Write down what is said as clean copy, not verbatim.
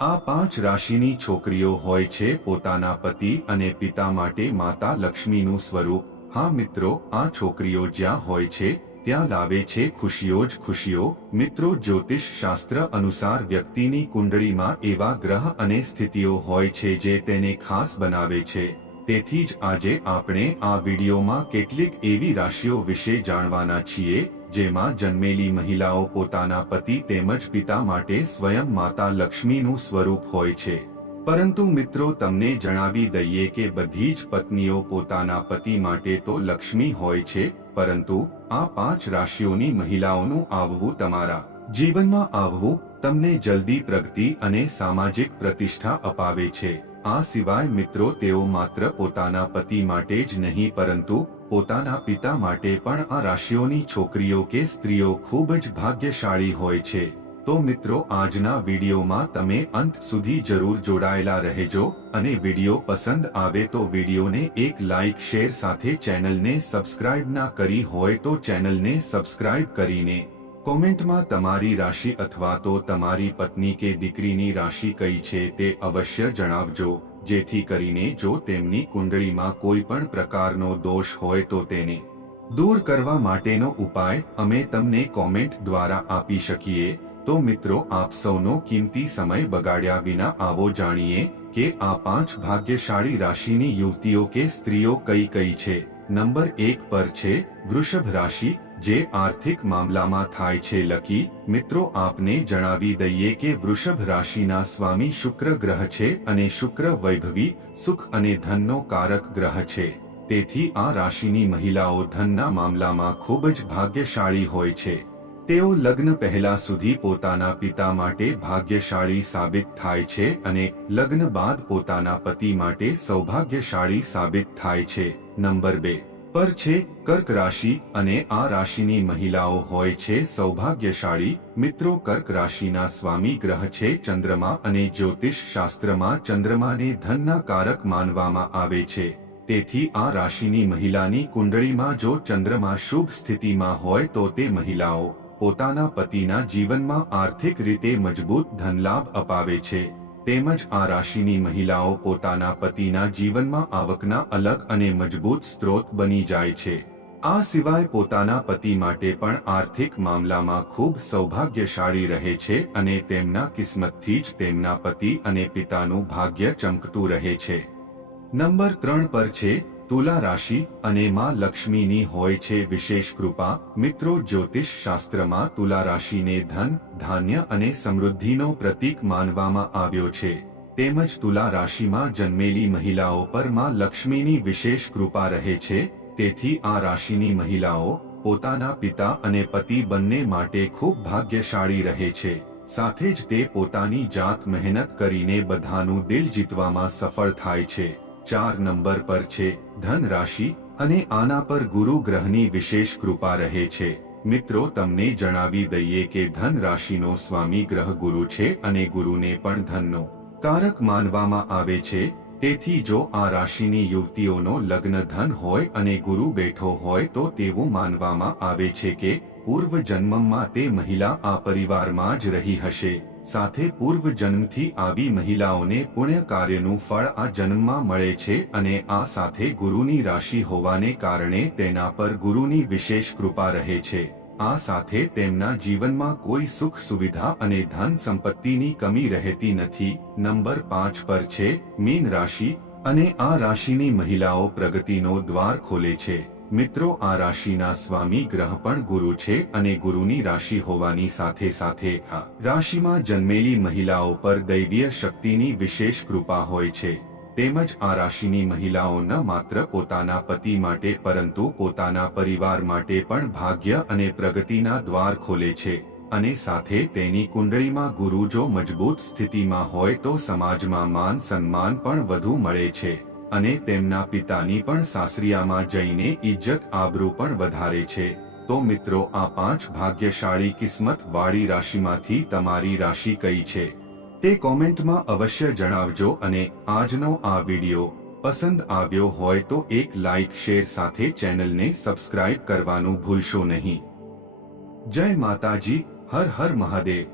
આ 5 રાશિની છોકરીઓ હોય છે પોતાના પતિ અને પિતા માટે માતા લક્ષ્મીનું સ્વરૂપ। હા મિત્રો, આ છોકરીઓ જ્યાં હોય છે ત્યાં લાવે છે ખુશીઓ જ ખુશીઓ। મિત્રો, જ્યોતિષ શાસ્ત્ર અનુસાર વ્યક્તિની કુંડળીમાં એવા ગ્રહ અને સ્થિતિઓ હોય છે જે તેને ખાસ બનાવે છે। તેથી જ આજે આપણે આ વિડીયોમાં કેટલીક એવી રાશિઓ વિશે જાણવાના છીએ જેમાં જન્મેલી મહિલાઓ પોતાના પતિ તેમજ પિતા માટે સ્વયં માતા લક્ષ્મીનું સ્વરૂપ હોય છે। પરંતુ મિત્રો, તમને જણાવી દઈએ કે બધી જ પત્નીઓ પોતાના પતિ માટે તો લક્ષ્મી હોય છે, પરંતુ આ 5 રાશિઓની મહિલાઓનું આવવું, તમારા જીવનમાં આવવું, તમને જલ્દી પ્રગતિ અને સામાજિક પ્રતિષ્ઠા અપાવે છે। આ સિવાય મિત્રો, તેઓ માત્ર પોતાના પતિ માટે જ નહીં પરંતુ પોતાના પિતા માટે પણ આ રાશિઓની છોકરીઓ કે સ્ત્રીઓ ખૂબ જ ભાગ્યશાળી હોય છે। તો મિત્રો, આજના વિડીયોમાં તમે અંત સુધી જરૂર જોડાયેલા રહેજો અને વિડીયો પસંદ આવે તો વિડીયોને એક લાઇક શેર સાથે ચેનલને સબસ્ક્રાઇબ ના કરી હોય તો ચેનલને સબસ્ક્રાઇબ કરીને કોમેન્ટમાં તમારી રાશિ અથવા તો તમારી પત્ની કે દીકરીની રાશિ કઈ છે તે અવશ્ય જણાવજો, જેથી કરીને જો તેમની કુંડળીમાં કોઈ પણ પ્રકારનો દોષ હોય તો તેને દૂર કરવા માટેનો ઉપાય અમે તમને કોમેન્ટ દ્વારા આપી શકીએ। તો મિત્રો, આપ સૌનો કિંમતી સમય બગાડ્યા વિના આવો જાણીએ કે આ 5 ભાગ્યશાળી રાશિની યુવતીઓ કે સ્ત્રીઓ કઈ કઈ છે। નંબર 1 પર છે વૃષભ રાશિ, જે આર્થિક મામલામાં થાય છે લકી। મિત્રો, આપને જણાવી દઈએ કે વૃષભ રાશિના સ્વામી શુક્ર ગ્રહ છે અને શુક્ર વૈભવી, સુખ અને ધનનો કારક ગ્રહ છે। તેથી આ રાશિની મહિલાઓ ધનના મામલામાં ખૂબ જ ભાગ્યશાળી હોય છે। તેઓ લગ્ન પહેલા સુધી પોતાના પિતા માટે ભાગ્યશાળી સાબિત થાય છે અને લગ્ન બાદ પોતાના પતિ માટે સૌભાગ્યશાળી સાબિત થાય છે। નંબર 2 પર છે કર્ક રાશિ અને આ રાશિની મહિલાઓ હોય છે સૌભાગ્યશાળી। મિત્રો, કર્ક રાશિના સ્વામી ગ્રહ છે ચંદ્રમા અને જ્યોતિષ શાસ્ત્રમાં ચંદ્રમાને ધનના કારક માનવામાં આવે છે। તેથી આ રાશિની મહિલાની કુંડળીમાં જો ચંદ્રમા શુભ સ્થિતિમાં હોય તો તે મહિલાઓ પોતાના પતિના જીવનમાં આર્થિક રીતે મજબૂત ધનલાભ અપાવે છે। તેમજ આ રાશિની મહિલાઓ પોતાના પતિના જીવનમાં આવકના અલગ અને મજબૂત સ્ત્રોત બની જાય છે। આ સિવાય પોતાના પતિ માટે પણ આર્થિક મામલામાં ખૂબ સૌભાગ્યશાળી રહે છે અને તેમના કિસ્મતથી જ તેમના પતિ અને પિતાનું ભાગ્ય ચમકતું રહે છે। નંબર 3 પર છે તુલા રાશિ અને માં લક્ષ્મીની હોય છે વિશેષ કૃપા। મિત્રો, જ્યોતિષ શાસ્ત્રમાં તુલા રાશિને ધન, ધાન્ય અને સમૃદ્ધિનો પ્રતીક માનવામાં આવ્યો છે। તેમજ તુલા રાશિમાં જન્મેલી મહિલાઓ પર માં લક્ષ્મીની વિશેષ કૃપા રહે છે। તેથી આ રાશિની મહિલાઓ પોતાના પિતા અને પતિ બંને માટે ખૂબ ભાગ્યશાળી રહે છે। સાથે જ તે પોતાની જાત મહેનત કરીને બધાનું દિલ જીતવામાં સફળ થાય છે। 4 નંબર પર છે ધન રાશિ અને આના પર ગુરુ ગ્રહની વિશેષ કૃપા રહે છે। મિત્રો, તમને જણાવી દઈએ કે ધન રાશિનો સ્વામી ગ્રહ ગુરુ છે અને ગુરુને પણ ધનનો કારક માનવામાં આવે છે। તેથી જો આ રાશિની યુવતીઓનો લગ્ન ધન હોય અને ગુરુ બેઠો હોય તો તેવું માનવામાં આવે છે કે પૂર્વ જન્મમાં તે મહિલા આ પરિવારમાં જ રહી હશે। સાથે પૂર્વ જન્મથી આવી મહિલાઓને પુણ્ય કાર્યનું ફળ આ જન્મમાં મળે છે અને આ સાથે ગુરુની રાશિ હોવાને કારણે તેના પર ગુરુની વિશેષ કૃપા રહે છે। આ સાથે તેમના જીવનમાં કોઈ સુખ સુવિધા અને ધન સંપત્તિની કમી રહેતી નથી। નંબર 5 પર છે મીન રાશિ અને આ રાશિની મહિલાઓ પ્રગતિનો દ્વાર ખોલે છે। મિત્રો, આ રાશિના સ્વામી ગ્રહ પણ ગુરુ છે અને ગુરુની રાશિ હોવાની સાથે સાથે આ રાશિમાં જન્મેલી મહિલાઓ પર દૈવીય શક્તિની વિશેષ કૃપા હોય છે। તેમજ આ રાશિની મહિલાઓ ન માત્ર પોતાના પતિ માટે પરંતુ પોતાના પરિવાર માટે પણ ભાગ્ય અને પ્રગતિના દ્વાર ખોલે છે અને સાથે તેની કુંડળીમાં ગુરુ જો મજબૂત સ્થિતિમાં હોય તો સમાજમાં માન સન્માન પણ વધુ મળે છે અને તેમના પિતાની પણ સાસરિયામાં જઈને ઇજ્જત આબરૂ પણ વધારે છે। તો મિત્રો, આ 5 ભાગ્યશાળી કિસ્મત વાળી રાશિમાંથી તમારી રાશિ કઈ છે તે કોમેન્ટમાં અવશ્ય જણાવજો અને આજનો આ વિડીયો પસંદ આવ્યો હોય તો એક લાઇક શેર સાથે ચેનલને સબસ્ક્રાઇબ કરવાનું ભૂલશો નહીં। જય માતાજી, હર હર મહાદેવ।